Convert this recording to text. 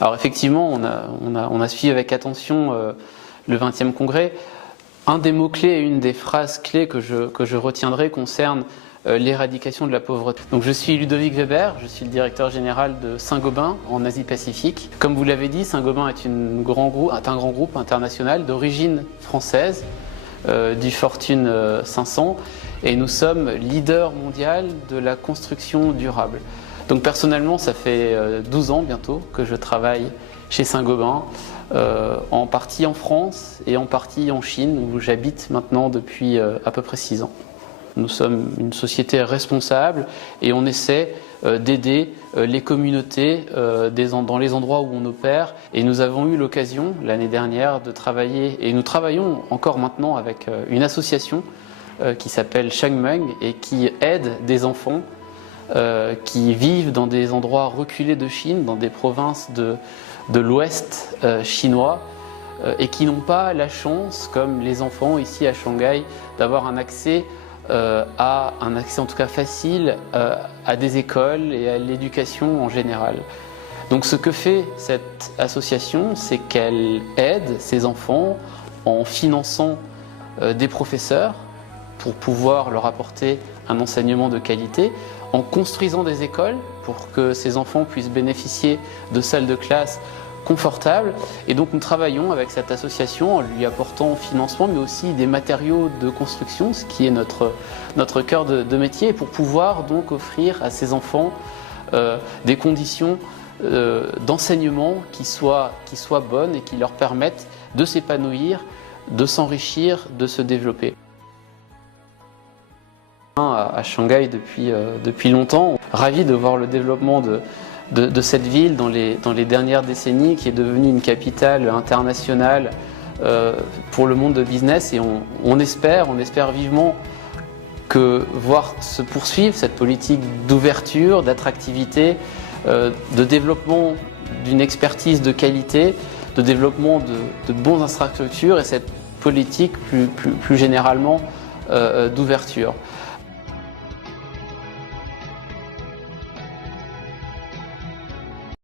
Alors effectivement, on a suivi avec attention le 20e congrès. Un des mots-clés et une des phrases clés que je retiendrai concerne l'éradication de la pauvreté. Donc je suis Ludovic Weber, je suis le directeur général de Saint-Gobain en Asie-Pacifique. Comme vous l'avez dit, Saint-Gobain est un grand groupe international d'origine française, du Fortune 500, et nous sommes leader mondial de la construction durable. Donc personnellement, ça fait 12 ans bientôt que je travaille chez Saint-Gobain, en partie en France et en partie en Chine, où j'habite maintenant depuis à peu près 6 ans. Nous sommes une société responsable et on essaie d'aider les communautés dans les endroits où on opère. Et nous avons eu l'occasion l'année dernière de travailler, et nous travaillons encore maintenant avec une association qui s'appelle Shangmeng et qui aide des enfants qui vivent dans des endroits reculés de Chine, dans des provinces de l'ouest chinois, et qui n'ont pas la chance, comme les enfants ici à Shanghai, d'avoir un accès en tout cas facile à des écoles et à l'éducation en général. Donc ce que fait cette association, c'est qu'elle aide ces enfants en finançant des professeurs pour pouvoir leur apporter un enseignement de qualité, en construisant des écoles pour que ces enfants puissent bénéficier de salles de classe confortables. Et donc nous travaillons avec cette association en lui apportant financement, mais aussi des matériaux de construction, ce qui est notre cœur de métier, pour pouvoir donc offrir à ces enfants des conditions d'enseignement qui soient bonnes et qui leur permettent de s'épanouir, de s'enrichir, de se développer. À Shanghai depuis longtemps, ravi de voir le développement de cette ville dans les dernières décennies, qui est devenue une capitale internationale pour le monde de business, et on espère vivement que voir se poursuivre cette politique d'ouverture, d'attractivité, de développement d'une expertise de qualité, de développement de bonnes infrastructures, et cette politique plus généralement d'ouverture.